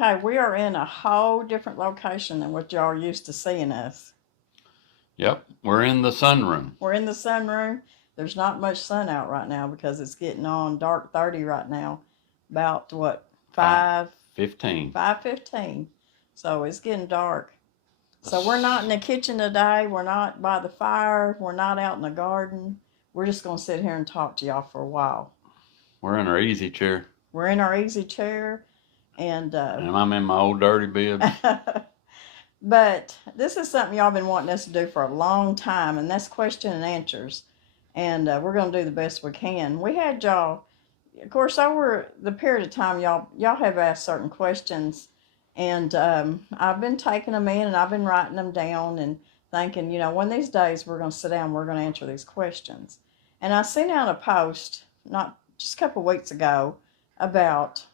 Okay, we are in a whole different location than what y'all are used to seeing us. Yep, we're in the sunroom. We're in the sunroom. There's not much sun out right now because it's getting on dark 30 right now. About what, 5:15. 5:15. So it's getting dark. So we're not in the kitchen today. We're not by the fire. We're not out in the garden. We're just going to sit here and talk to y'all for a while. We're in our easy chair. We're in our easy chair. And I'm in my old dirty bib. But this is something y'all been wanting us to do for a long time, and that's question and answers. And we're going to do the best we can. We had y'all, of course, over the period of time, y'all have asked certain questions, and I've been taking them in and I've been writing them down and thinking, one of these days we're going to sit down, we're going to answer these questions. And I sent out a post not just a couple of weeks ago about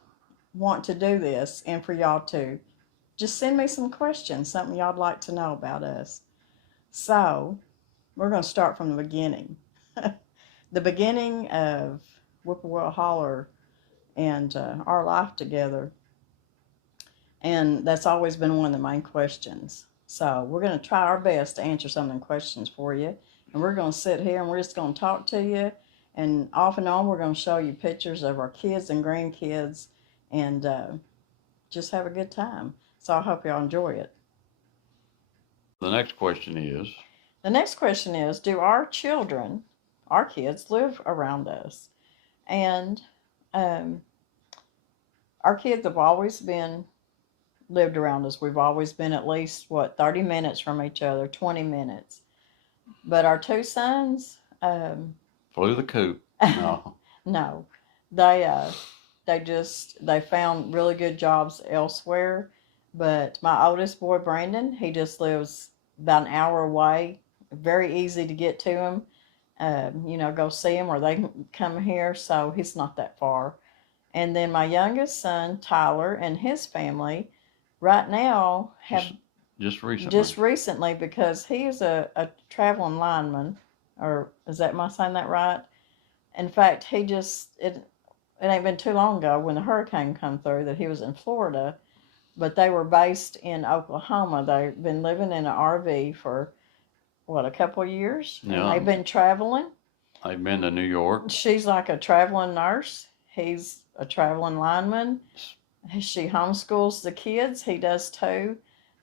want to do this and for y'all to just send me some questions, something y'all'd like to know about us. So we're going to start from the beginning. The beginning of Whippoorwill Holler and our life together. And that's always been one of the main questions. So we're going to try our best to answer some of them questions for you. And we're going to sit here and we're just going to talk to you. And off and on, we're going to show you pictures of our kids and grandkids and just have a good time. So I hope y'all enjoy it. The next question is, do our children, our kids, live around us? And our kids have always lived around us. We've always been at least, 30 minutes from each other, 20 minutes. But our two sons... flew the coop. No. No. They found really good jobs elsewhere. But my oldest boy, Brandon, he just lives about an hour away. Very easy to get to him. Go see him or they can come here. So he's not that far. And then my youngest son, Tyler, and his family right now have... Just recently. Just recently, because he is a traveling lineman. Or am I saying that right? In fact, it ain't been too long ago when the hurricane come through that he was in Florida, but they were based in Oklahoma. They've been living in an RV for, a couple of years? Yeah. And they've been traveling. They've been to New York. She's like a traveling nurse. He's a traveling lineman. She homeschools the kids. He does too.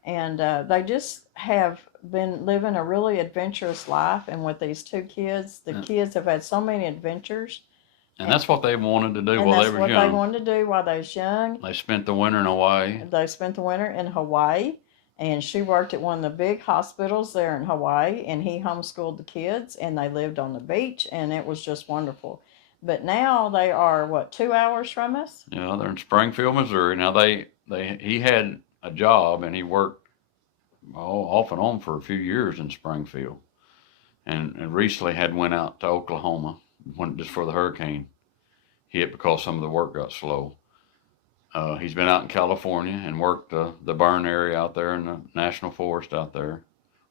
And they just have been living a really adventurous life. And with these two kids, the kids have had so many adventures. And that's what they wanted to do while they were young. That's what they wanted to do while they was young. They spent the winter in Hawaii. And she worked at one of the big hospitals there in Hawaii. And he homeschooled the kids. And they lived on the beach. And it was just wonderful. But now they are, 2 hours from us? Yeah, they're in Springfield, Missouri. Now, he had a job. And he worked off and on for a few years in Springfield. And recently had went out to Oklahoma. Just for the hurricane hit because some of the work got slow. He's been out in California and worked the burn area out there in the National Forest out there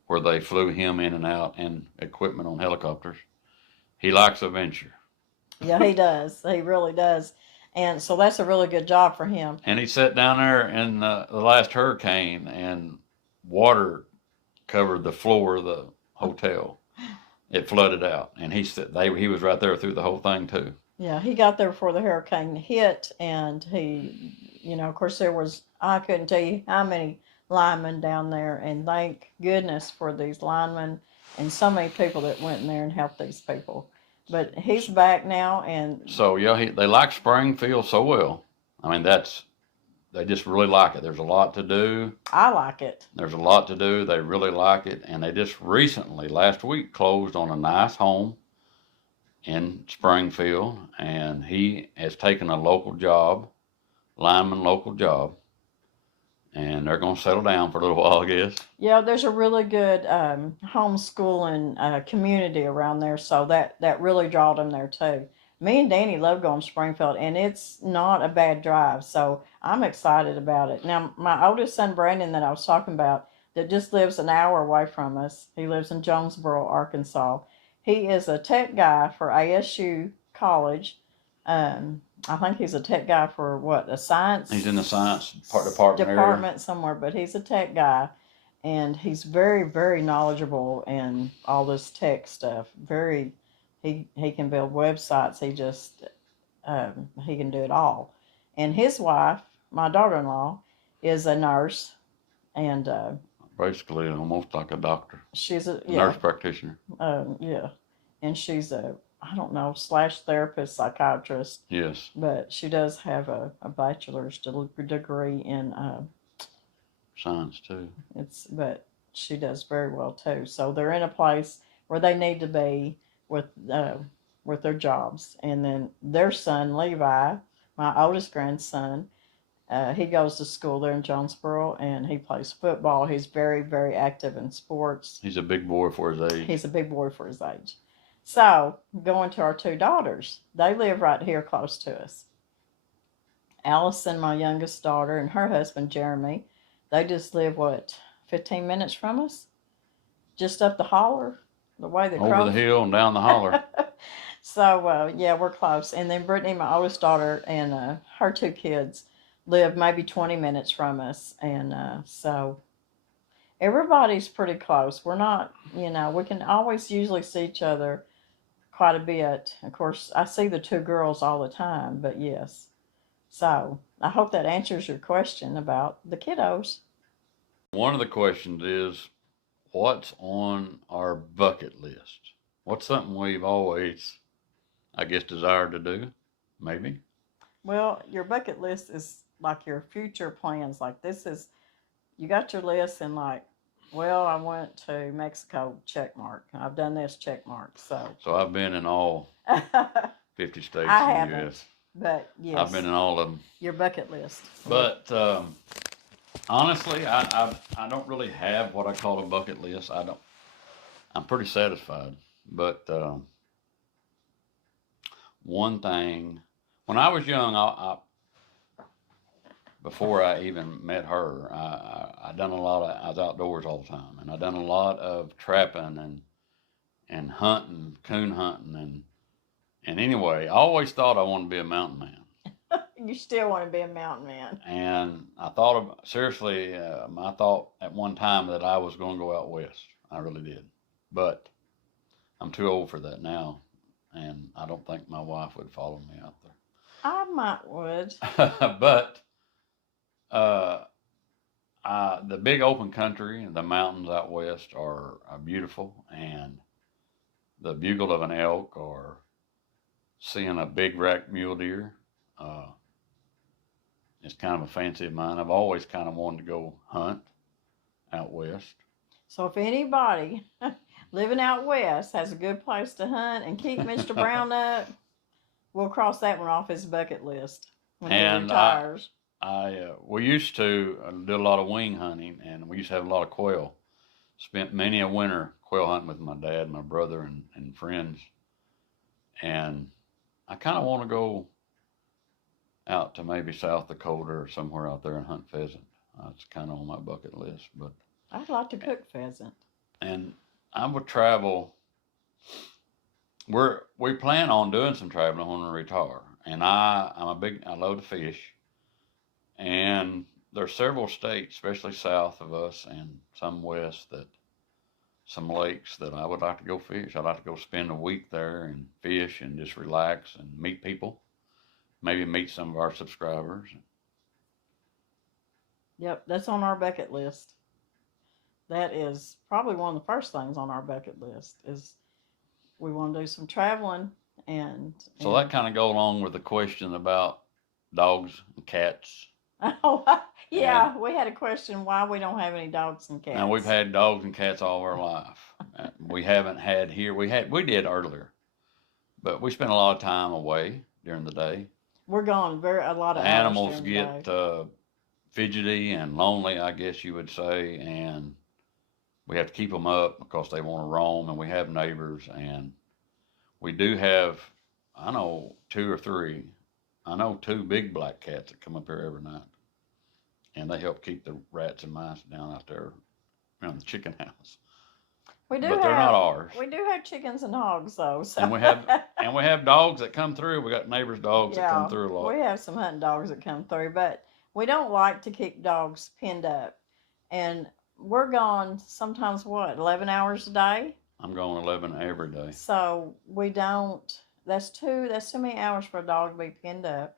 where they flew him in and out and equipment on helicopters. He likes adventure. Yeah, he does. He really does. And so that's a really good job for him. And he sat down there in the last hurricane and water covered the floor of the hotel. It flooded out, and he was right there through the whole thing too. Yeah, he got there before the hurricane hit, and he, of course, I couldn't tell you how many linemen down there, and thank goodness for these linemen and so many people that went in there and helped these people. But he's back now, and So yeah, they like Springfield so well. I mean, they just really like it. There's a lot to do. I like it. There's a lot to do. They really like it, and they just recently, last week, closed on a nice home in Springfield, and he has taken a local job, lineman local job, and they're going to settle down for a little while, I guess. Yeah, there's a really good homeschooling community around there, so that really drawed them there too. Me and Danny love going to Springfield, and it's not a bad drive, so I'm excited about it. Now, my oldest son Brandon, that I was talking about, that just lives an hour away from us. He lives in Jonesboro, Arkansas. He is a tech guy for ASU College. I think he's a tech guy for what, a science? He's in the science department somewhere, but he's a tech guy, and he's very, very knowledgeable in all this tech stuff. Very, he can build websites. He can do it all. And his wife, my daughter-in-law, is a nurse, and basically almost like a doctor. She's a nurse practitioner. Yeah, and she's a, I don't know, slash therapist, psychiatrist. Yes. But she does have a bachelor's degree in science too. But she does very well too. So they're in a place where they need to be with their jobs. And then their son Levi, my oldest grandson, he goes to school there in Jonesboro, and he plays football. He's very, very active in sports. He's a big boy for his age. He's a big boy for his age. So, going to our two daughters, they live right here close to us. Allison, my youngest daughter, and her husband, Jeremy, they just live, 15 minutes from us? Just up the holler, the way the over the hill and down the holler. So, yeah, we're close. And then Brittany, my oldest daughter, and her two kids live maybe 20 minutes from us. And so everybody's pretty close. We're not, we can always usually see each other quite a bit. Of course, I see the two girls all the time, but yes. So I hope that answers your question about the kiddos. One of the questions is, what's on our bucket list? What's something we've always, I guess, desired to do? Maybe. Well, your bucket list is like your future plans. Like you got your list, and like, well, I went to Mexico, check mark. I've done this, check mark. So I've been in all 50 states I in haven't, the U.S. But yes, I've been in all of them. Your bucket list. But honestly, I don't really have what I call a bucket list. I'm pretty satisfied. But one thing, when I was young, before I even met her, I done I was outdoors all the time, and I done a lot of trapping and hunting, coon hunting, and anyway, I always thought I wanted to be a mountain man. You still want to be a mountain man. And I thought seriously, I thought at one time that I was going to go out west. I really did, but I'm too old for that now, and I don't think my wife would follow me out there. I might would. But the big open country and the mountains out west are beautiful, and the bugle of an elk or seeing a big rack mule deer is kind of a fancy of mine. I've always kind of wanted to go hunt out west. So if anybody living out west has a good place to hunt and keep Mr. Brown up, we'll cross that one off his bucket list when he retires. We used to do a lot of wing hunting, and we used to have a lot of quail. Spent many a winter quail hunting with my dad, my brother, and friends. And I kind of want to go out to maybe South Dakota or somewhere out there and hunt pheasant. It's kind of on my bucket list. But I'd like to cook pheasant. And I would travel. We plan on doing some traveling when we retire. And I love to fish. And there's several states, especially south of us and some west, some lakes that I would like to go fish. I'd like to go spend a week there and fish and just relax and meet people. Maybe meet some of our subscribers. Yep, that's on our bucket list. That is probably one of the first things on our bucket list is we want to do some traveling and So that kind of go along with the question about dogs and cats. oh And yeah, we had a question why we don't have any dogs and now we've cats. had dogs and cats all our life. We haven't had here. We did earlier, but we spent a lot of time away during the day. We're gone a lot The of hours animals during the day. get fidgety and lonely, I guess you would say, and we have to keep them up because they want to roam. And we have neighbors, and we do have, I know two or three, I know two big black cats that come up here every night, and they help keep the rats and mice down out there around the chicken house. We do But they're not have ours. we do have chickens and hogs though. So And we have dogs that come through. We got neighbors' dogs that come yeah, through a we lot. have some hunting dogs that come through, but we don't like to keep dogs pinned up. And we're gone sometimes what 11 hours a day. I'm going 11 every day, So we don't. That's too many hours for a dog to be pinned up.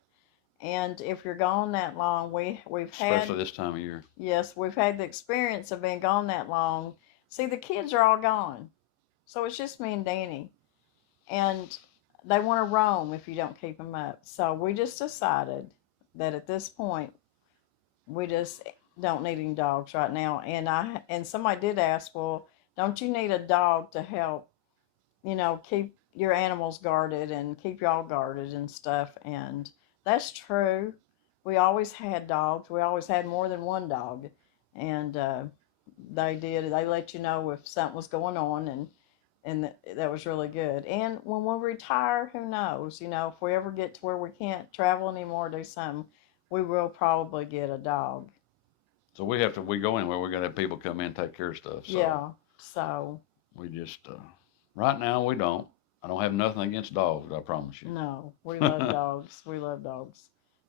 And if you're gone that long, we've especially had this time of year. yes, we've had the experience of being gone that long. See, the kids are all gone, so it's just me and Danny, and they want to roam if you don't keep them up. So we just decided that at this point we just don't need any dogs right now. And somebody did ask, well, don't you need a dog to help, keep your animals guarded and keep y'all guarded and stuff? And that's true. We always had dogs. We always had more than one dog, and they let you know if something was going on, and that was really good. And when we retire, who knows? If we ever get to where we can't travel anymore, do something, we will probably get a dog. So we go anywhere, we got to have people come in and take care of stuff. So Yeah. So we just, right now, we don't. I don't have nothing against dogs, I promise you. no, we love dogs. We love dogs,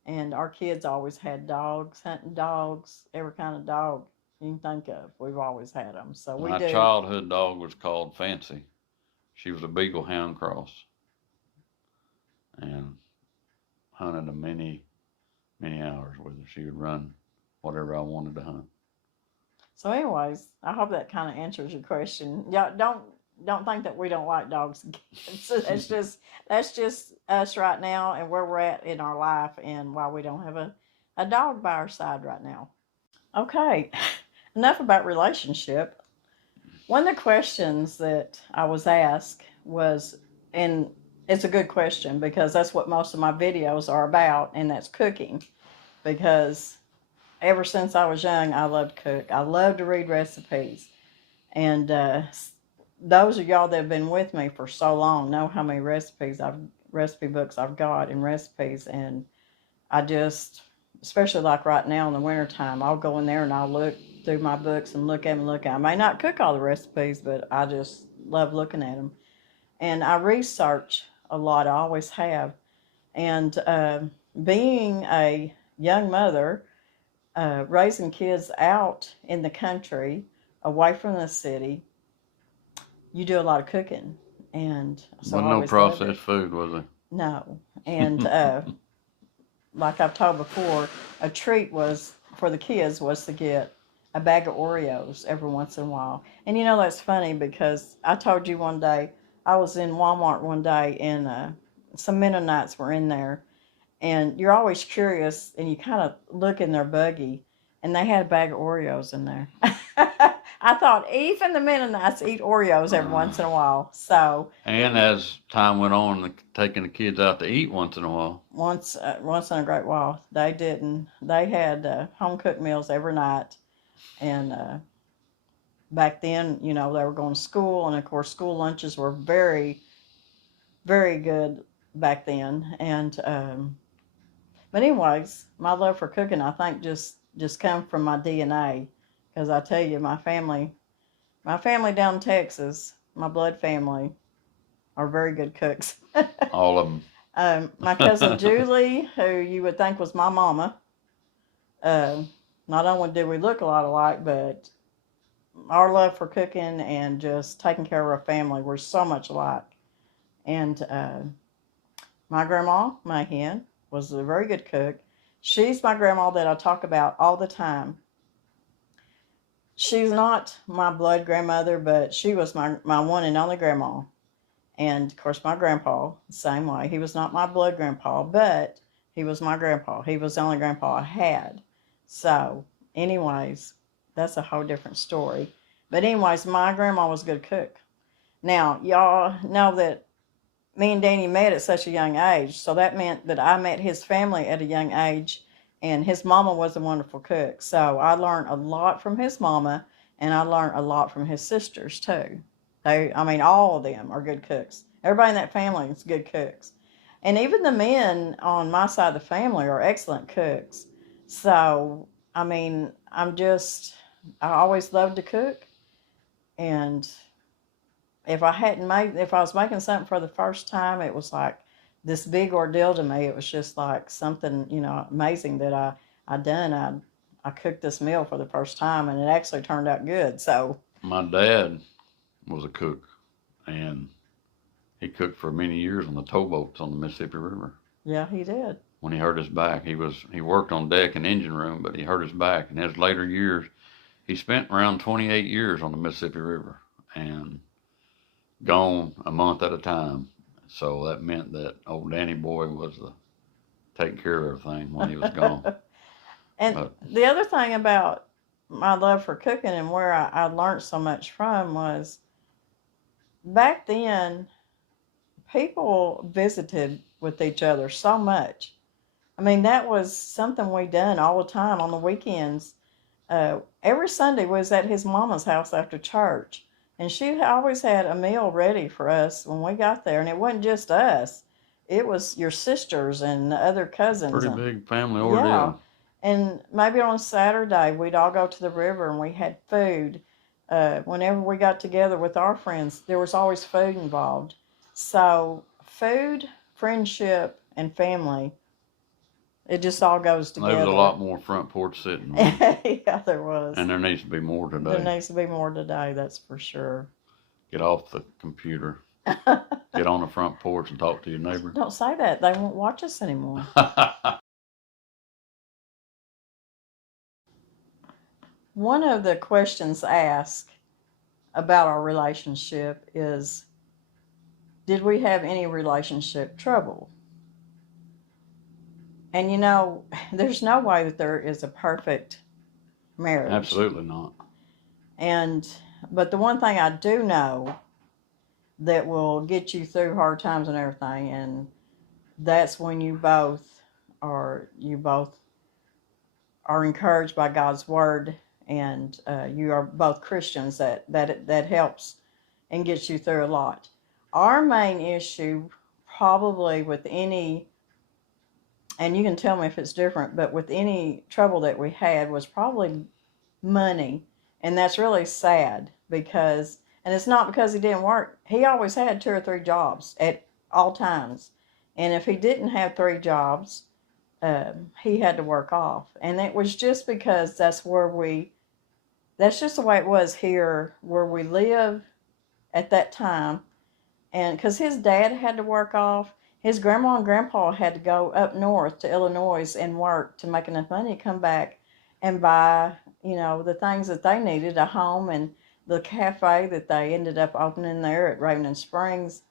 and our kids always had dogs, hunting dogs, every kind of dog you can think of. We've always had them, so we My do. childhood dog was called Fancy. She was a Beagle Hound cross and hunted a many hours with her. She would run whatever I wanted to hunt. So, anyways, I hope that kind of answers your question. Yeah, don't think that we don't like dogs and cats. That's just us right now and where we're at in our life and why we don't have a dog by our side right now. Okay, enough about relationship. One of the questions that I was asked was, and it's a good question because that's what most of my videos are about, and that's cooking. Because ever since I was young, I loved to cook. I love to read recipes. And those of y'all that have been with me for so long know how many recipe books I've got and recipes. And I just, especially like right now in the wintertime, I'll go in there and I'll look through my books and look at them and look at them. I may not cook all the recipes, but I just love looking at them. And I research a lot. I always have. And being a young mother, raising kids out in the country, away from the city, you do a lot of cooking, and so I Wasn't no always loved it. processed food, was there? No, and like I've told before, a treat was for the kids was to get a bag of Oreos every once in a while. And that's funny because I told you one day I was in Walmart one day and some Mennonites were in there, and you're always curious and you kind of look in their buggy and they had a bag of Oreos in there. I thought even the Mennonites eat Oreos every once in a while. So And as time went on, taking the kids out to eat once in a while. once in a great while, they didn't. They had home cooked meals every night, and back then, they were going to school, and of course, school lunches were very, very good back then. And but anyways, my love for cooking, I think, just come from my DNA, because I tell you, my family down in Texas, my blood family, are very good cooks. All of them. My cousin Julie, who you would think was my mama, not only did we look a lot alike, but our love for cooking and just taking care of our family were so much alike. And my grandma, my hen, was a very good cook. She's my grandma that I talk about all the time. She's not my blood grandmother, but she was my one and only grandma. And of course, my grandpa, the same way. He was not my blood grandpa, but he was my grandpa. He was the only grandpa I had. So, anyways, that's a whole different story. But, anyways, my grandma was a good cook. Now, y'all know that me and Danny met at such a young age. So, that meant that I met his family at a young age. And his mama was a wonderful cook. So, I learned a lot from his mama. And I learned a lot from his sisters, too. All of them are good cooks. Everybody in that family is good cooks. And even the men on my side of the family are excellent cooks. So, I always loved to cook. And if I was making something for the first time, it was like this big ordeal to me. It was just like something, amazing that I done. I cooked this meal for the first time, and it actually turned out good. So My dad was a cook, and he cooked for many years on the towboats on the Mississippi River. yeah, he did. When he hurt his back, he worked on deck and engine room, but he hurt his back. In his later years, he spent around 28 years on the Mississippi River and gone a month at a time. So that meant that old Danny boy was taking care of everything when he was gone. And But the other thing about my love for cooking and where I learned so much from was back then, people visited with each other so much. That was something we done all the time on the weekends. Every Sunday was at his mama's house after church, and she always had a meal ready for us when we got there. And it wasn't just us; it was your sisters and the other cousins. pretty big family Yeah, ordeal. and maybe on Saturday we'd all go to the river and we had food. Whenever we got together with our friends, there was always food involved. So food, friendship, and family, it just all goes There was a together. lot more front porch sitting, Yeah, there was. and there needs to be more There today. needs to be more today, that's for sure. Get off the computer, get on the front porch and talk to your neighbor. Don't say that. They won't watch us anymore. One of the questions asked about our relationship is, did we have any relationship trouble? And there's no way that there is a perfect marriage. Absolutely not. But the one thing I do know that will get you through hard times and everything, and that's when you both are encouraged by God's word, and you are both Christians. That helps and gets you through a lot. Our main issue, probably with any, and you can tell me if it's different, but with any trouble that we had, was probably money. And that's really sad because, and it's not because he didn't work. He always had 2 or 3 jobs at all times. And if he didn't have 3 jobs, he had to work off. And it was just because that's just the way it was here where we live at that time. And because his dad had to work off, his grandma and grandpa had to go up north to Illinois and work to make enough money to come back and buy, the things that they needed, a home and the cafe that they ended up opening there at Raven Springs.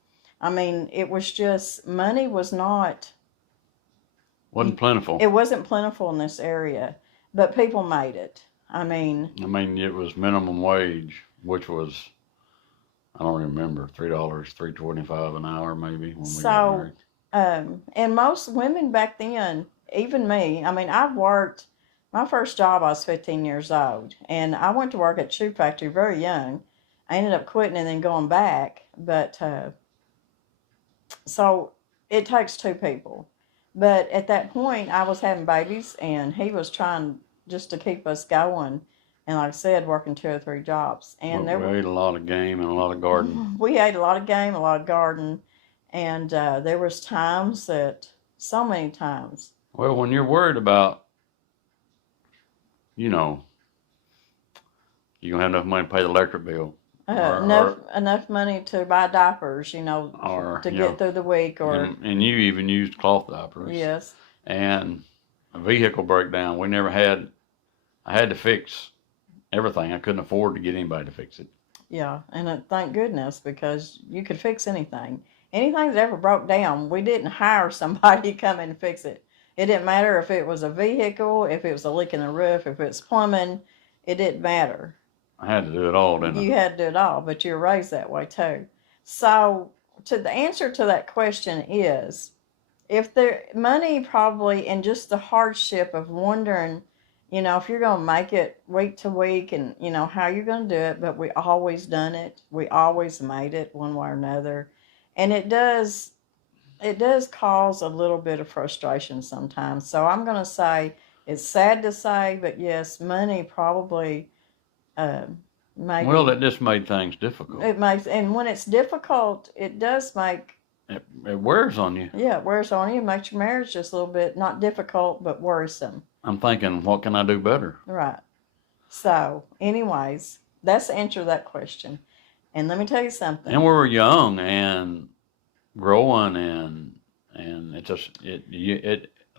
It was just, money was not. Wasn't plentiful. It wasn't plentiful in this area, but people made it. It was minimum wage, which was, I don't remember, $3.25 an hour maybe when we got married. And most women back then, even me, I've worked, my first job I was 15 years old, and I went to work at Shoe Factory very young. I ended up quitting and then going back, but so it takes 2 people. But at that point, I was having babies, and he was trying just to keep us going. And like I said, working 2 or 3 jobs. And we ate a lot of game and a lot of garden. We ate a lot of game, a lot of garden. And there was times so many times. Well, when you're worried about, you're going to have enough money to pay the electric bill. Enough money to buy diapers, or, to get through the week. And you even used cloth diapers. Yes. And a vehicle breakdown. I had to fix everything. I couldn't afford to get anybody to fix it. Yeah, and thank goodness, because you could fix anything. Anything that ever broke down, we didn't hire somebody to come in and fix it. It didn't matter if it was a vehicle, if it was a leak in the roof, if it's plumbing. It didn't matter. I had to do it all, didn't I? You had to do it all, but you were raised that way too. So, to the answer to that question is, if there money probably, and just the hardship of wondering, if you're going to make it week to week, and how you're going to do it, but we always done it. We always made it one way or another. And it does cause a little bit of frustration sometimes. So I'm going to say, it's sad to say, but yes, money probably maybe. Well, that just made things difficult. It makes, and when it's difficult, it does make. It wears on you. Yeah, it wears on you. It makes your marriage just a little bit, not difficult, but worrisome. I'm thinking, what can I do better? Right. So, anyways, that's the answer to that question. And let me tell you something. And we were young and growing, and it's just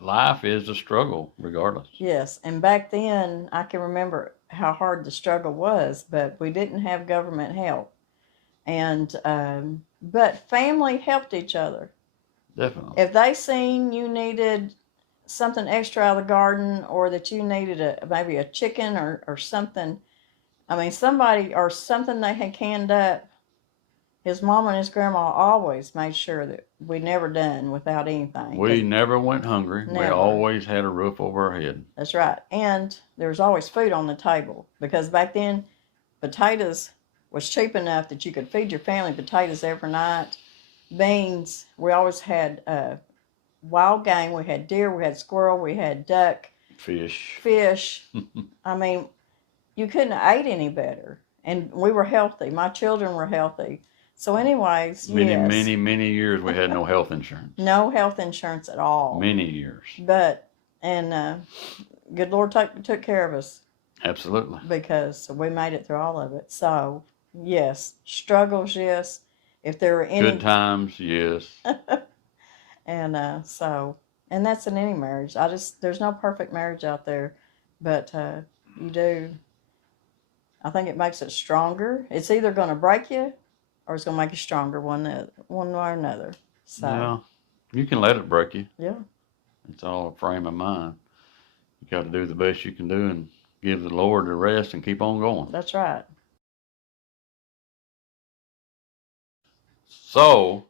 life is a struggle regardless. Yes, and back then I can remember how hard the struggle was, but we didn't have government help, and but family helped each other. Definitely. If they seen you needed something extra out of the garden, or that you needed maybe a chicken or something, I mean somebody, or something they had canned up, his mom and his grandma always made sure that we never done without anything. We never went hungry. Never. We always had a roof over our head. That's right. And there was always food on the table, because back then potatoes was cheap enough that you could feed your family potatoes every night. Beans, we always had wild game. We had deer, we had squirrel, we had duck. Fish. I mean, you couldn't have ate any better. And we were healthy. My children were healthy. So anyways, many years we had no health insurance. No health insurance at all. Many years. But, and good Lord took care of us. Absolutely. Because we made it through all of it. So, yes. Struggles, yes. If there were any. Good times, yes. And and that's in any marriage. There's no perfect marriage out there. But you do. I think it makes it stronger. It's either going to break you, or it's going to make you stronger one way or another. So, yeah, you can let it break you. Yeah. It's all a frame of mind. You got to do the best you can do and give the Lord the rest and keep on going. That's right. So,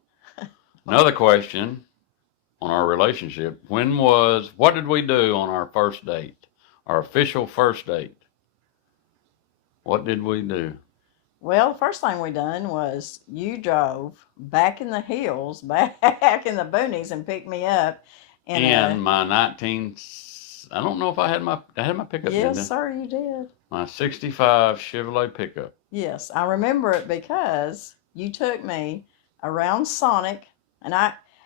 another question on our relationship. What did we do on our first date? Our official first date? What did we do? Well, the first thing we done was you drove back in the hills, back in the boonies, and picked me up. And my I don't know if I had my pickup. Yes, sir, you did. My 65 Chevrolet pickup. Yes, I remember it because you took me around Sonic, and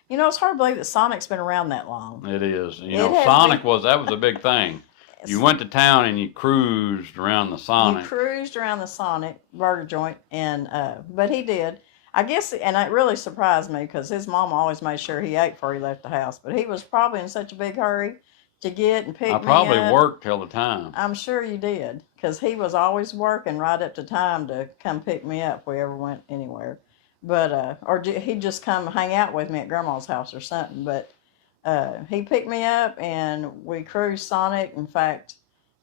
it's hard to believe that Sonic's been around that long. It is. Sonic was a big thing. You went to town and you cruised around the Sonic. You cruised around the Sonic burger joint, and but he did. I guess, and it really surprised me because his mom always made sure he ate before he left the house. But he was probably in such a big hurry to get and pick me up. I probably worked till the time. I'm sure you did, because he was always working right up to time to come pick me up if we ever went anywhere. But or he'd just come hang out with me at Grandma's house or something. But he picked me up and we cruised Sonic. In fact,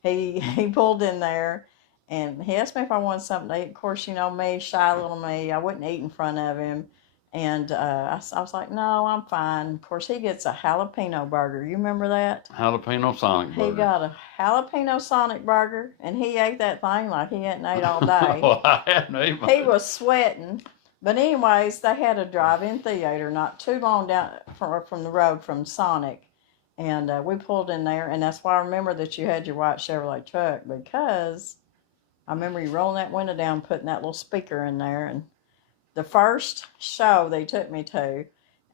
he pulled in there and he asked me if I wanted something to eat. Of course, me, shy little me, I wouldn't eat in front of him. And I was like, no, I'm fine. Of course, he gets a jalapeno burger. You remember that? Jalapeno Sonic burger. He got a jalapeno Sonic burger, and he ate that thing like he hadn't ate all day. Well, I hadn't ate much. He was sweating. But anyways, they had a drive-in theater not too long down from the road from Sonic. And we pulled in there, and that's why I remember that you had your white Chevrolet truck, because I remember you rolling that window down, putting that little speaker in there. And the first show they took me to,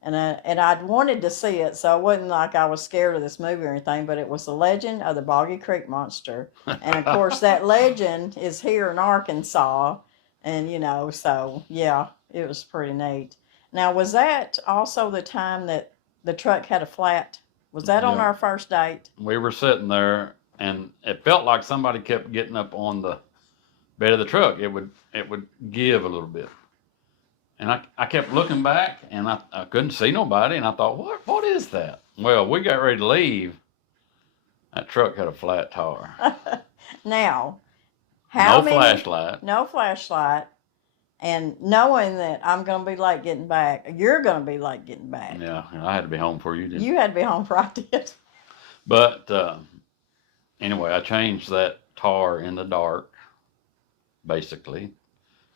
and I'd wanted to see it, so it wasn't like I was scared of this movie or anything, but it was The Legend of the Boggy Creek Monster. And, of course, that legend is here in Arkansas. And, so, yeah, it was pretty neat. Now, was that also the time that the truck had a flat? Was that on our first date? We were sitting there, and it felt like somebody kept getting up on the bed of the truck, it would give a little bit. And I kept looking back, and I couldn't see nobody, and I thought, what is that? Well, we got ready to leave. That truck had a flat tire. Now, Flashlight. No flashlight. And knowing that I'm going to be late getting back, you're going to be late getting back. Yeah, I had to be home before you did. You had to be home before I did. But anyway, I changed that tar in the dark, basically.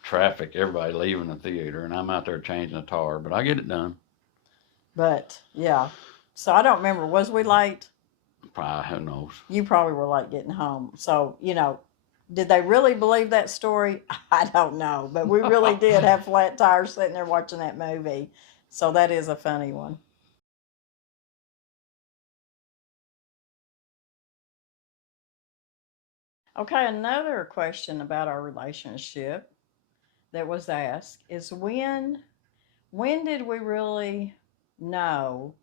Traffic, everybody leaving the theater, and I'm out there changing the tar, but I get it done. But, yeah. So I don't remember. Was we late? Probably, who knows? You probably were late getting home. So, did they really believe that story? I don't know. But we really did have flat tires sitting there watching that movie. So that is a funny one. Okay, another question about our relationship that was asked is when did we really know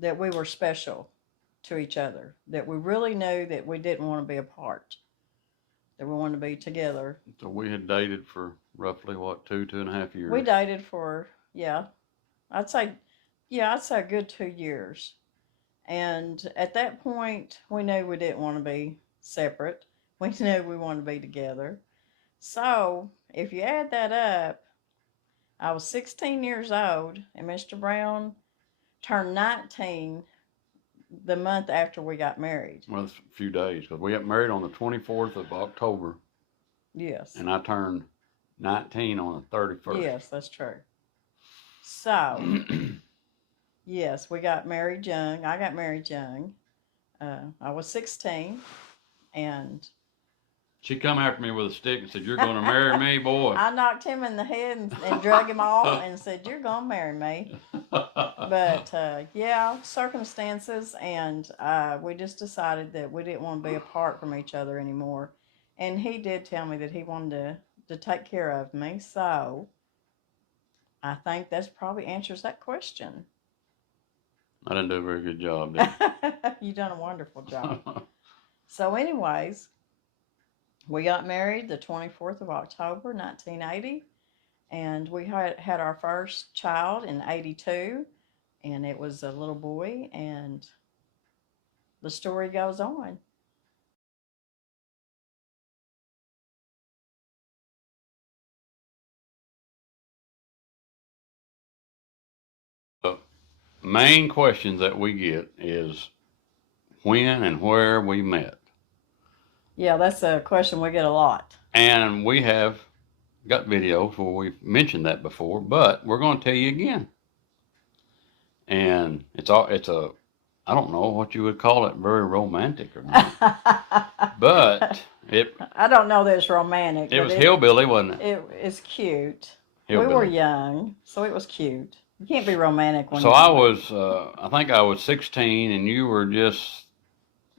that we were special to each other? That we really knew that we didn't want to be apart? That we wanted to be together. So we had dated for roughly, 2.5 years? We dated for, I'd say a good 2 years. And at that point, we knew we didn't want to be separate. We knew we wanted to be together. So, if you add that up, I was 16 years old, and Mr. Brown turned 19 the month after we got married. Well, it's a few days, because we got married on the 24th of October. Yes. And I turned 19 on the 31st. Yes, that's true. So, yes, we got married young. I got married young. I was 16, and she come after me with a stick and said, "You're going to marry me, boy." I knocked him in the head and drug him off and said, "You're going to marry me." But, circumstances, and we just decided that we didn't want to be apart from each other anymore. And he did tell me that he wanted to take care of me, so I think that's probably answers that question. I didn't do a very good job, did I? You done a wonderful job. So anyways, we got married the 24th of October, 1980, and we had our first child in 82, and it was a little boy, and the story goes on. The main questions that we get is when and where we met. Yeah, that's a question we get a lot. And we have got videos where we've mentioned that before, but we're going to tell you again. And it's a, I don't know what you would call it, very romantic or not. But I don't know that it's romantic. It was hillbilly, wasn't it? It's cute. Hillbilly. We were young, so it was cute. You can't be romantic when So I was, I think I was 16, and you were just...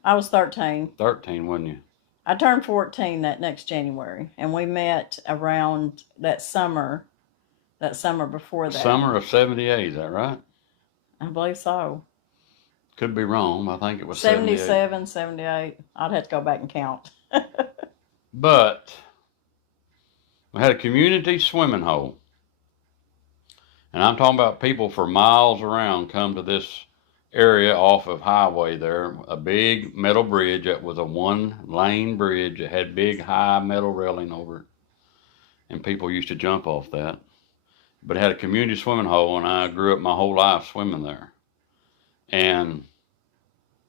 I was 13. 13, wasn't you? I turned 14 that next January, and we met around that summer before that. Summer of 78, is that right? I believe so. Could be wrong. I think it was 77, 78. I'd have to go back and count. But we had a community swimming hole. And I'm talking about people for miles around come to this area off of highway there, a big metal bridge that was a 1-lane bridge that had big high metal railing over it, and people used to jump off that. But it had a community swimming hole, and I grew up my whole life swimming there. And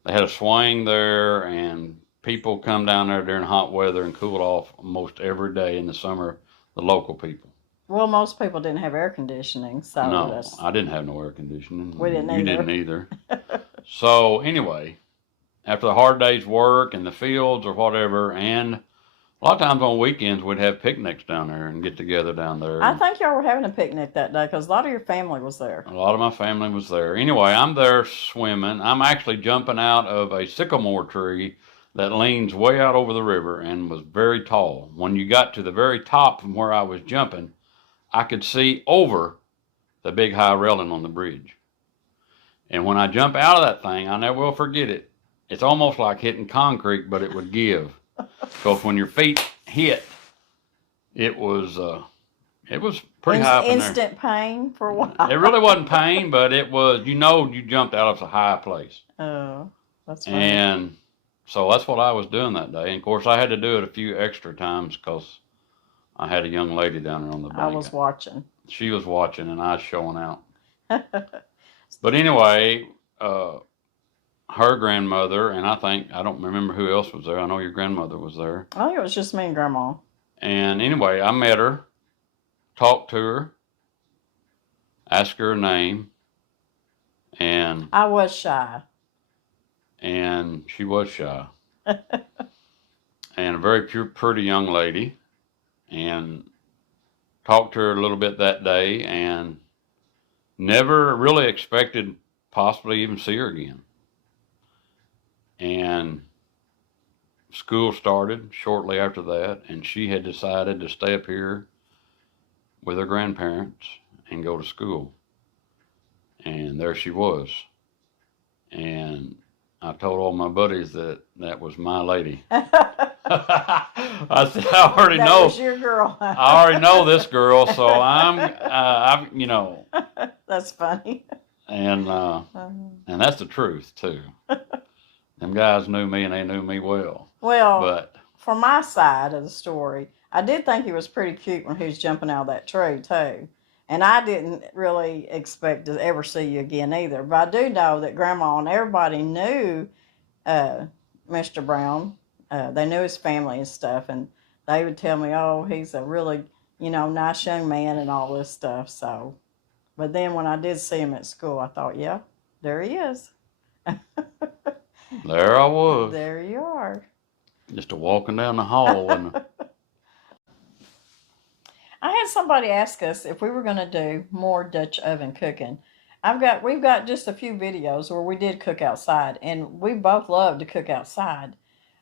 they had a swing there, and people come down there during hot weather and cool off almost every day in the summer, the local people. Well, most people didn't have air conditioning, so no, I didn't have no air conditioning. We didn't either. You didn't either. So anyway, after the hard day's work in the fields or whatever, and a lot of times on weekends we'd have picnics down there and get together down there. I think y'all were having a picnic that day because a lot of your family was there. A lot of my family was there. Anyway, I'm there swimming. I'm actually jumping out of a sycamore tree that leans way out over the river and was very tall. When you got to the very top from where I was jumping, I could see over the big high railing on the bridge. And when I jump out of that thing, I never will forget it. It's almost like hitting concrete, but it would give. Because when your feet hit, it was pretty high up in there. Instant pain for a while. It really wasn't pain, but it was, you jumped out of a high place. Oh, that's funny. And so that's what I was doing that day. And of course, I had to do it a few extra times because I had a young lady down there on the bank. I was watching. She was watching, and I was showing out. But anyway, her grandmother, and I don't remember who else was there. I know your grandmother was there. I think it was just me and Grandma. And anyway, I met her, talked to her, asked her name, and I was shy. And she was shy. And a very pretty young lady. And talked to her a little bit that day and never really expected possibly even see her again. And school started shortly after that, and she had decided to stay up here with her grandparents and go to school. And there she was. And I told all my buddies that was my lady. I said, I already know. That was your girl. I already know this girl, so I'm, That's funny. And that's the truth too. Them guys knew me, and they knew me well. Well, but for my side of the story, I did think he was pretty cute when he was jumping out of that tree too. And I didn't really expect to ever see you again either. But I do know that Grandma and everybody knew Mr. Brown. They knew his family and stuff. And they would tell me, oh, he's a really, nice young man and all this stuff. So, but then when I did see him at school, I thought, yeah, there he is. There I was. There you are. Just walking down the hall. And I had somebody ask us if we were going to do more Dutch oven cooking. We've got just a few videos where we did cook outside, and we both love to cook outside,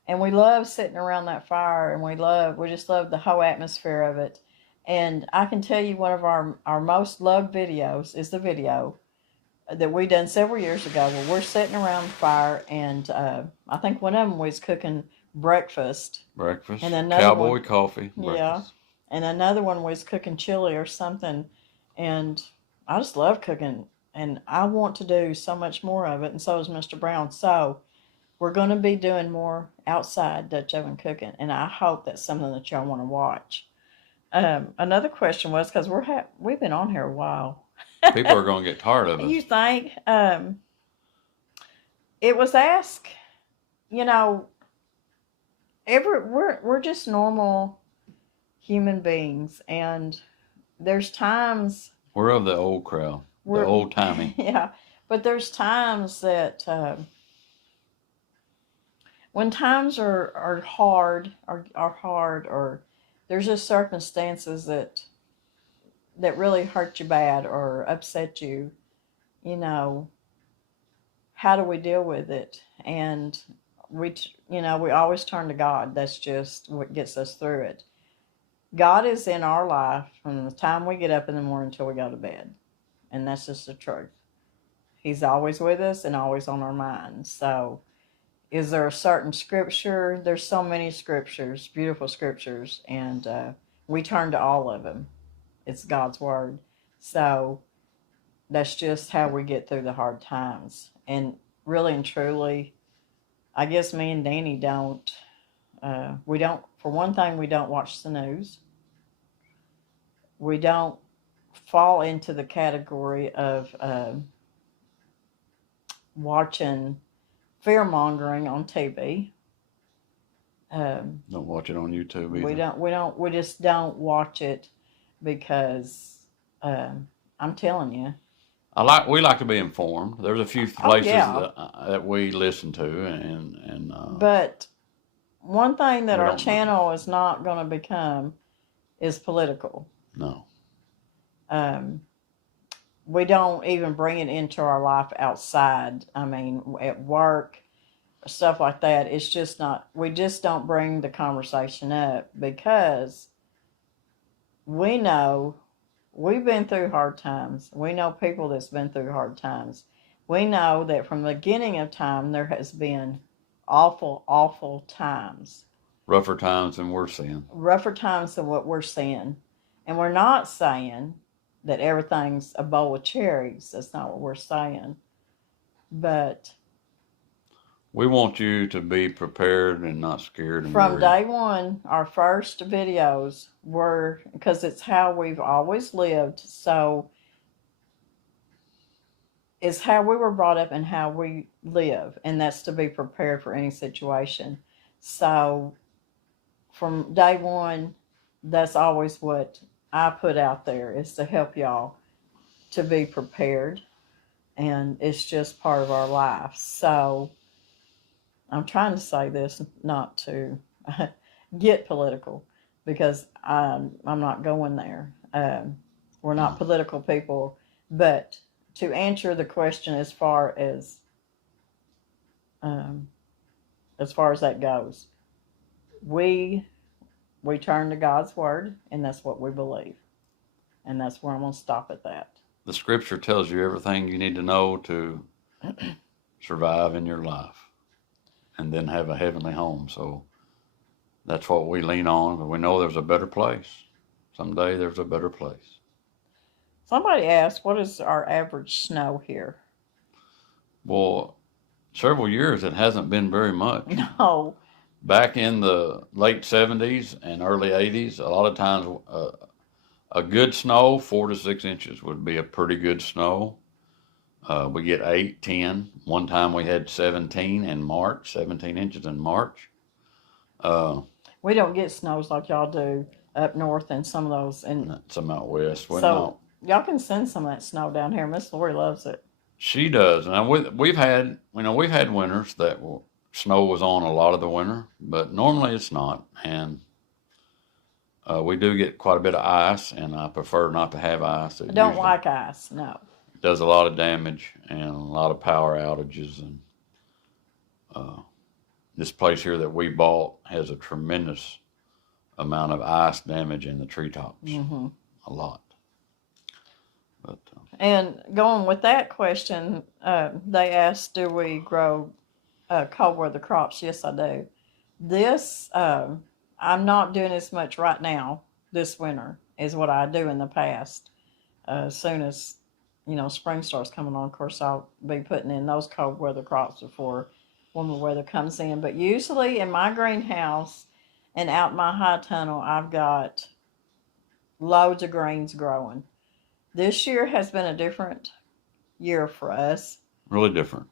and we love sitting around that fire, and we just love the whole atmosphere of it. And I can tell you one of our most loved videos is the video that we done several years ago where we're sitting around the fire, and I think one of them was cooking breakfast. And another cowboy coffee. Breakfast. Yeah. And another one was cooking chili or something. And I just love cooking. And I want to do so much more of it. And so does Mr. Brown. So we're going to be doing more outside Dutch oven cooking. And I hope that's something that y'all want to watch. Another question was, because we've been on here a while. People are going to get tired of us. You think? It was asked, we're just normal human beings, and there's times we're of the old crowd, the old timey. Yeah, but there's times that when times are hard, or there's just circumstances that really hurt you bad or upset you. How do we deal with it? And we always turn to God. That's just what gets us through it. God is in our life from the time we get up in the morning until we go to bed. And that's just the truth. He's always with us and always on our minds. So is there a certain scripture? There's so many scriptures, beautiful scriptures, and we turn to all of them. It's God's word. So that's just how we get through the hard times. And really and truly, I guess me and Danny for one thing, we don't watch the news. We don't fall into the category of watching fear-mongering on TV. Don't watch it on YouTube either. We just don't watch it because I'm telling you. We like to be informed. There's a few places that we listen to, and but one thing that our channel is not going to become is political. No. We don't even bring it into our life outside. I mean, at work, stuff like that. It's just not. We just don't bring the conversation up because we know we've been through hard times. We know people that's been through hard times. We know that from the beginning of time, there has been awful, awful times. rougher times than we're seeing. Rougher times than what we're seeing. And we're not saying that everything's a bowl of cherries. That's not what we're saying. But we want you to be prepared and not scared and from worried. day one, our first videos were, because it's how we've always lived, so it's how we were brought up and how we live, and that's to be prepared for any situation. So from day one, that's always what I put out there, is to help y'all to be prepared, and it's just part of our life. So I'm trying to say this not to get political, because I'm not going there. We're not political people, but to answer the question as far as that goes, we turn to God's word, and that's what we believe, and that's where I'm going to stop at that. The scripture tells you everything you need to know to survive in your life and then have a heavenly home. So that's what we lean on. But we know there's a better place. Someday there's a better place. Somebody asked, what is our average snow here? Well, several years it hasn't been very much. No. Back in the late 70s and early 80s, a lot of times a good snow, 4 to 6 inches would be a pretty good snow. We get 8, 10. One time we had 17 in March, 17 inches in March. We don't get snows like y'all do up north and some of those. And some out west. So y'all can send some of that snow down here. Miss Lori loves it. She does. And we've had winters that snow was on a lot of the winter, but normally it's not. And we do get quite a bit of ice, and I prefer not to have ice. I don't like ice, no. It does a lot of damage and a lot of power outages. And this place here that we bought has a tremendous amount of ice damage in the treetops. Mm-hmm. A lot. But, and going with that question, they asked, do we grow cold weather crops? Yes, I do. This, I'm not doing as much right now this winter as what I do in the past. As soon as, spring starts coming on, of course, I'll be putting in those cold weather crops before warmer weather comes in. But usually in my greenhouse and out my high tunnel, I've got loads of greens growing. This year has been a different year for us. Really different.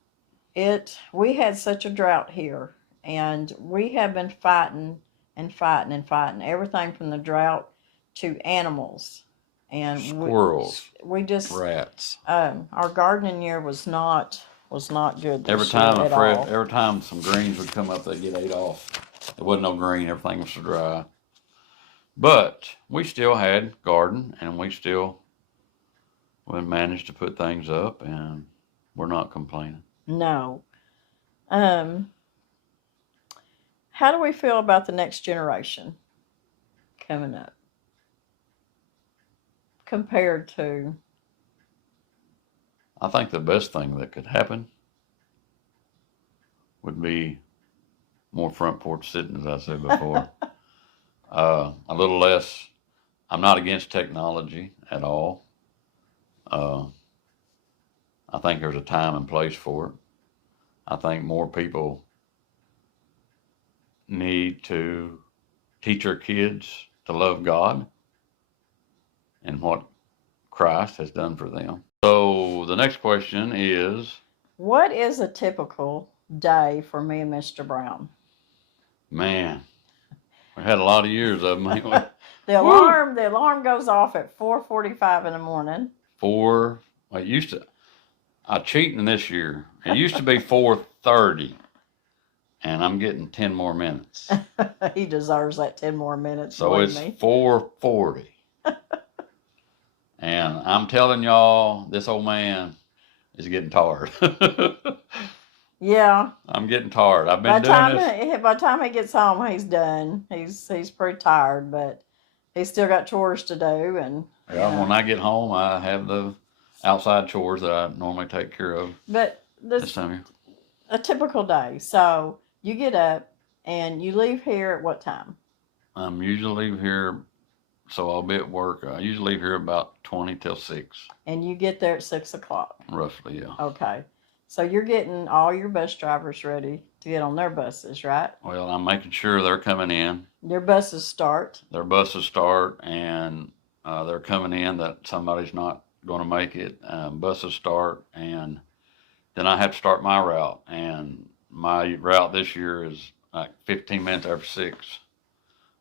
We had such a drought here, and we have been fighting and fighting and fighting. Everything from the drought to animals and squirrels, we just rats. Our gardening year was not good this every time year at all. Every time some greens would come up, they'd get ate off. There wasn't no green. Everything was so dry. But we still had garden, and we managed to put things up, and we're not complaining. No. How do we feel about the next generation coming up compared to? I think the best thing that could happen would be more front porch sitting, as I said before. A little less. I'm not against technology at all. I think there's a time and place for it. I think more people need to teach our kids to love God and what Christ has done for them. So the next question is, what is a typical day for me and Mr. Brown? Man, we had a lot of years of them, ain't we? The alarm goes off at 4:45 in the morning. I'm cheating this year. It used to be 4:30, and I'm getting 10 more minutes. He deserves that 10 more minutes. So it's 4:40. And I'm telling y'all, this old man is getting tired. Yeah. I'm getting tired. I've been doing this. By the time he gets home, he's done. He's pretty tired, but he's still got chores to do. And when I get home, I have the outside chores that I normally take care of. But this time of year. A typical day. So you get up And you leave here at what time? I'm usually leave here, so I'll be at work. I usually leave here about 20 till 6. And you get there at 6 o'clock. Roughly, yeah. Okay. So you're getting all your bus drivers ready to get on their buses, right? Well, I'm making sure they're coming in. Their buses start. Their buses start, and they're coming in that somebody's not going to make it. Buses start, and then I have to start my route. And my route this year is like 15 minutes after 6.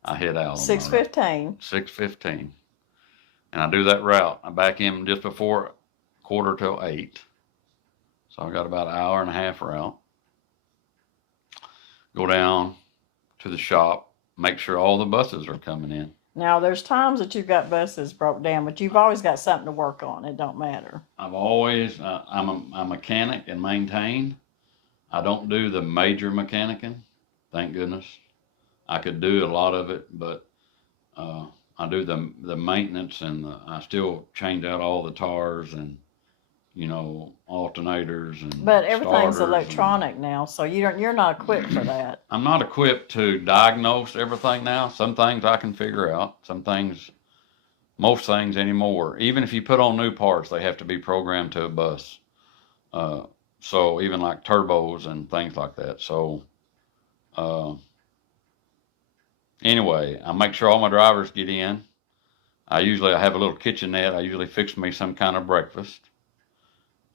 I head out. 6:15. 6:15, and I do that route. I back in just before 7:45. So I got about an hour and a half route. Go down to the shop, make sure all the buses are coming in. Now, there's times that you've got buses broke down, but you've always got something to work on. It don't matter. I've always, I'm a mechanic and maintain. I don't do the major mechanicing, thank goodness. I could do a lot of it, but I do the maintenance, and I still change out all the tires and, alternators and But everything's starters electronic now, so you're not equipped for that. I'm not equipped to diagnose everything now. Some things I can figure out. Some things, most things anymore. Even if you put on new parts, they have to be programmed to a bus. So even like turbos and things like that. So anyway, I make sure all my drivers get in. I have a little kitchenette. I usually fix me some kind of breakfast.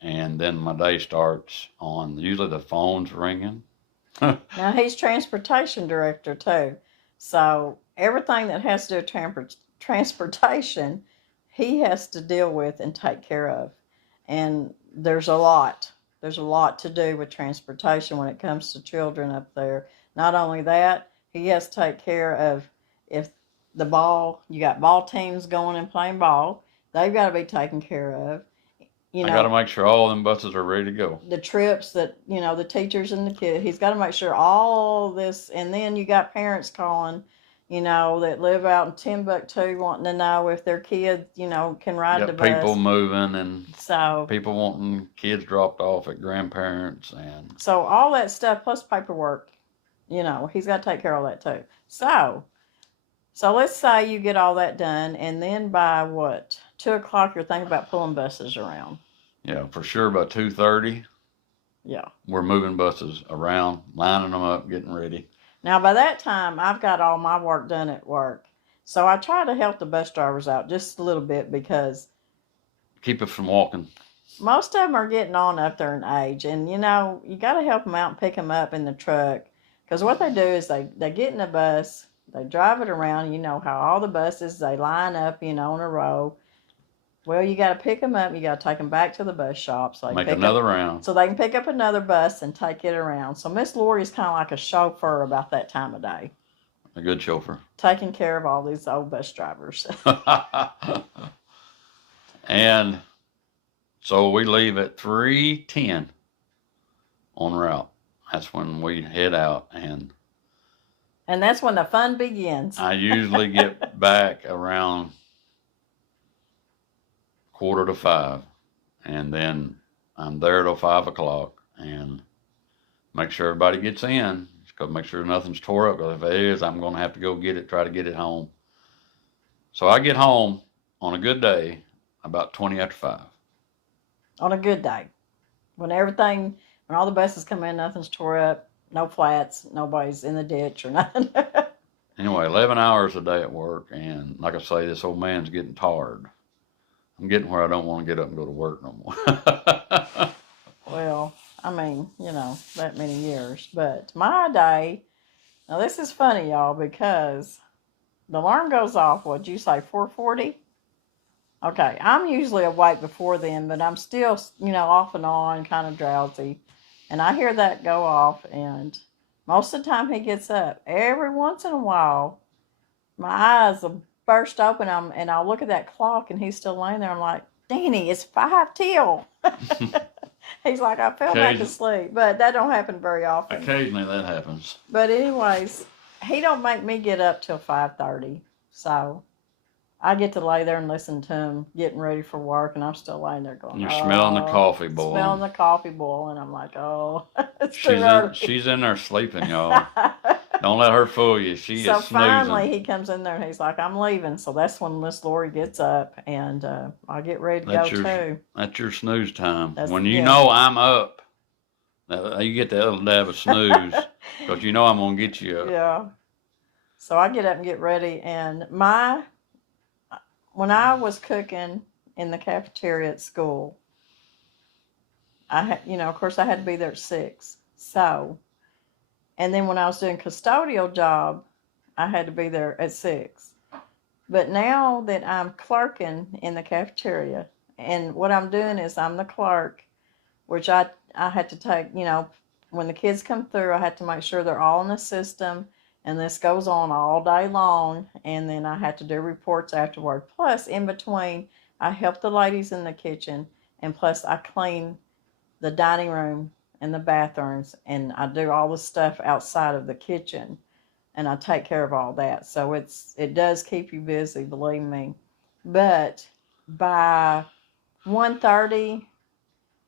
And then my day starts on, usually the phone's ringing. Now, he's transportation director too. So everything that has to do with transportation, he has to deal with and take care of. And there's a lot. There's a lot to do with transportation when it comes to children up there. Not only that, he has to take care of if you got ball teams going and playing ball, they've got to be taken care of. I got to make sure all them buses are ready to go. The trips that, the teachers and the kids, he's got to make sure all this, and then you got parents calling, that live out in Timbuktu wanting to know if their kids, can ride the bus. People moving and people wanting kids dropped off at grandparents. And so all that stuff plus paperwork, he's got to take care of all that too. So let's say you get all that done, and then by 2 o'clock, you're thinking about pulling buses around. Yeah, for sure by 2:30. Yeah. We're moving buses around, lining them up, getting ready. Now, by that time, I've got all my work done at work. So I try to help the bus drivers out just a little bit because... keep us from walking. Most of them are getting on up there in age. And, you got to help them out and pick them up in the truck. Because what they do is they get in the bus, they drive it around. You know how all the buses, they line up, in a row. Well, you got to pick them up. You got to take them back to the bus shop. So make another round. So they can pick up another bus and take it around. So Miss Lori is kind of like a chauffeur about that time of day. A good chauffeur. Taking care of all these old bus drivers. And so we leave at 3:10 en route. That's when we head out. And that's when the fun begins. I usually get back around 4:45, and then I'm there till 5 o'clock and make sure everybody gets in. Just make sure nothing's tore up, because if it is, I'm going to have to go try to get it home. So I get home on a good day about 20 after 5. On a good day. When all the buses come in, nothing's tore up, no flats, nobody's in the ditch or nothing. Anyway, 11 hours a day at work, and like I say, this old man's getting tired. I'm getting where I don't want to get up and go to work no more. Well, that many years. But my day, now this is funny, y'all, because the alarm goes off, what'd you say, 4:40? Okay, I'm usually awake before then, but I'm still, off and on, kind of drowsy. And I hear that go off, and most of the time he gets up. Every once in a while, my eyes will burst open, and I'll look at that clock, and he's still laying there. I'm like, Danny, it's 5 till. He's like, I fell back asleep. But that don't happen very often. Occasionally that happens. But anyways, he don't make me get up till 5:30. So I get to lay there and listen to him getting ready for work, and I'm still laying there going, you're smelling the coffee boiling. Smelling the coffee boiling. I'm like, it's too early. She's in there sleeping, y'all. Don't let her fool you. She So is snoozing. finally, he comes in there and he's like, "I'm leaving." So that's when Miss Lori gets up, and I get ready to go too. That's your snooze time. That's When you yeah. know I'm up, you get the other dab of snooze because you know I'm gonna get you up. Yeah. So I get up and get ready, and when I was cooking in the cafeteria at school, I had, of course, I had to be there at 6. So, and then when I was doing custodial job, I had to be there at 6. But now that I'm clerking in the cafeteria, and what I'm doing is I'm the clerk, which I had to take, when the kids come through, I had to make sure they're all in the system, and this goes on all day long, and then I had to do reports afterward. Plus, in between, I help the ladies in the kitchen, and plus I clean the dining room and the bathrooms, and I do all the stuff outside of the kitchen, and I take care of all that. So it does keep you busy, believe me. But by 1:30,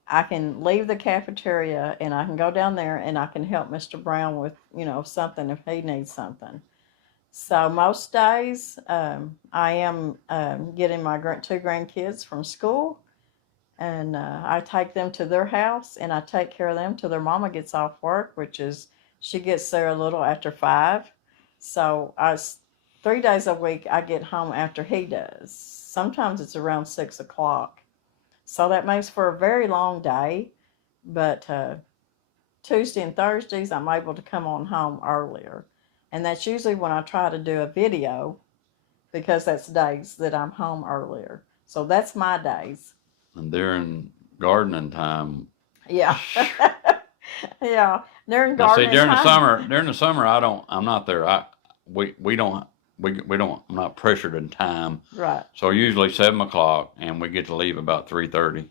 I can leave the cafeteria and I can go down there and I can help Mr. Brown with, something if he needs something. So most days, I am getting my two grandkids from school, and I take them to their house and I take care of them till their mama gets off work, which is she gets there a little after 5. So 3 days a week I get home after he does. Sometimes it's around 6 o'clock. So that makes for a very long day, but Tuesday and Thursdays I'm able to come on home earlier. And that's usually when I try to do a video, because that's days that I'm home earlier. So that's my days. And during gardening time. Yeah. Yeah. During Now see, gardening time. during the summer, I'm not there. We don't, I'm not pressured in time. Right. So usually 7 o'clock, and we get to leave about 3:30.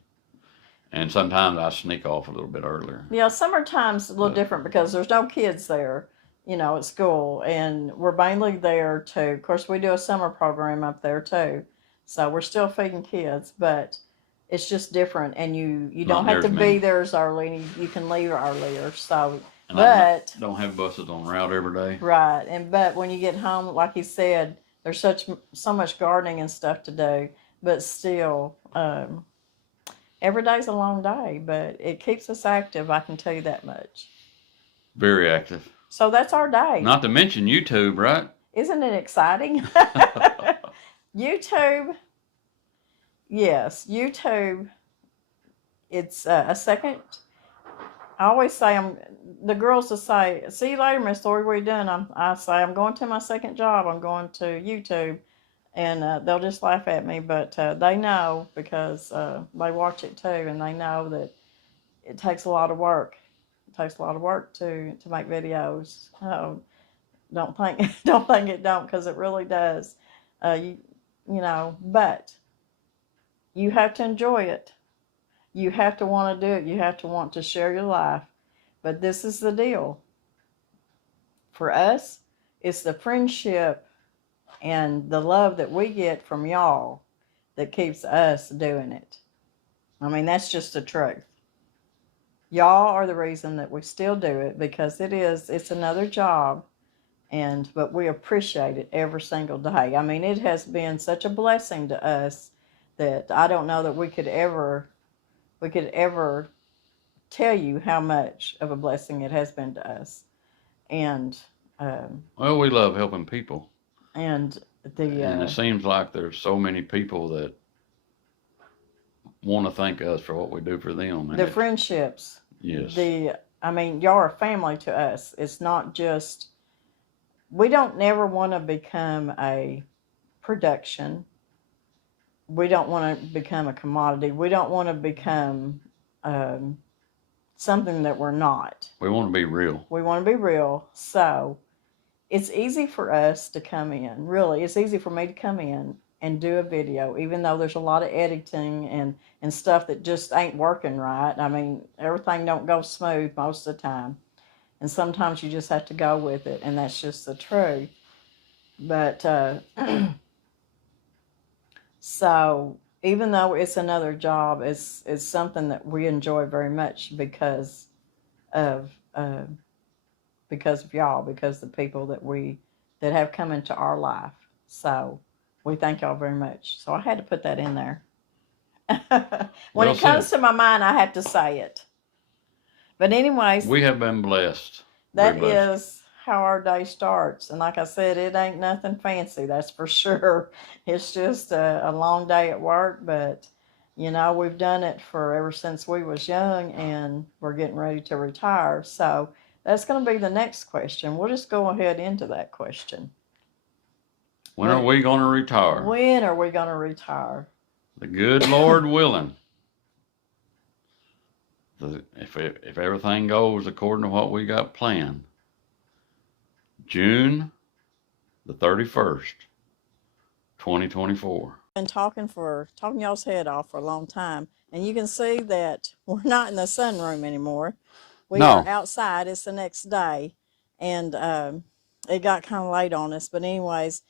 And sometimes I sneak off a little bit earlier. Yeah, summertime's a little different because there's no kids there, at school, and we're mainly there to, of course, we do a summer program up there too, so we're still feeding kids, but it's just different, and you don't have to be there as early, and you can leave earlier. So, and but don't have buses on route every day. Right, but when you get home, like he said, there's so much gardening and stuff to do, but still. Every day's a long day, but it keeps us active, I can tell you that much. Very active. So that's our day. Not to mention YouTube, right? Isn't it exciting? YouTube, yes, YouTube, it's a second. I always say, the girls will say, "See you later, Miss Lori, what are you doing?" I say, "I'm going to my second job, I'm going to YouTube." And they'll just laugh at me, but they know, because they watch it too, and they know that it takes a lot of work. It takes a lot of work to make videos. Don't think don't think it don't, because it really does. But you have to enjoy it. You have to want to do it. You have to want to share your life. But this is the deal. For us, it's the friendship and the love that we get from y'all that keeps us doing it. I mean, that's just the truth. Y'all are the reason that we still do it, because it's another job, but we appreciate it every single day. I mean, it has been such a blessing to us that I don't know that we could ever tell you how much of a blessing it has been to us. And well, we love helping people. And it seems like there's so many people that want to thank us for what we do for them. The friendships. Yes. Y'all are family to us. It's not just, we don't never want to become a production. We don't want to become a commodity. We don't want to become something that we're not. We want to be real. We want to be real. So it's easy for us to come in. Really, it's easy for me to come in and do a video, even though there's a lot of editing and stuff that just ain't working right. I mean, everything don't go smooth most of the time. And sometimes you just have to go with it, and that's just the truth. But, so, even though it's another job, it's something that we enjoy very much because of because of y'all, because of the people that have come into our life. So we thank y'all very much. So I had to put that in there. When Well it comes said. to my mind, I have to say it. But anyways, We have been blessed. Very that blessed. is how our day starts. And like I said, it ain't nothing fancy, that's for sure. It's just a long day at work, but we've done it for ever since we was young, and we're getting ready to retire. So that's going to be the next question. We'll just go ahead into that question. When are we going to retire? When are we going to retire? The good Lord willing. If everything goes according to what we got planned, June the 31st, 2024. Been talking y'all's head off for a long time, and you can see that we're not in the sunroom anymore. We are No. outside. It's the next day, and it got kind of late on us. But anyways,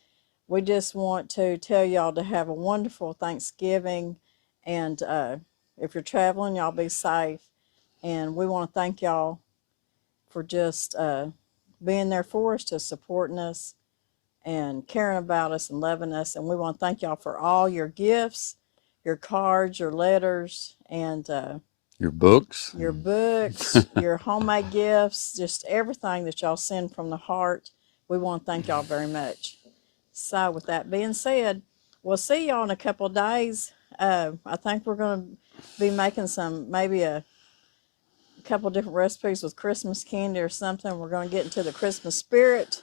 we just want to tell y'all to have a wonderful Thanksgiving, and if you're traveling, y'all be safe. And we want to thank y'all for just being there for us, just supporting us and caring about us and loving us. And we want to thank y'all for all your gifts, your cards, your letters, and Your books. your homemade gifts, just everything that y'all send from the heart. We want to thank y'all very much. So with that being said, we'll see y'all in a couple of days. I think we're going to be making maybe a couple of different recipes with Christmas candy or something. We're going to get into the Christmas spirit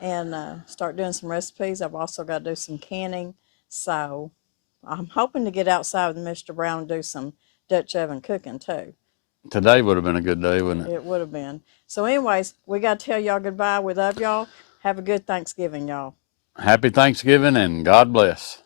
and start doing some recipes. I've also got to do some canning. So I'm hoping to get outside with Mr. Brown and do some Dutch oven cooking too. Today would have been a good day, wouldn't it? It would have been. So anyways, we got to tell y'all goodbye. We love y'all. Have a good Thanksgiving, y'all. Happy Thanksgiving and God bless.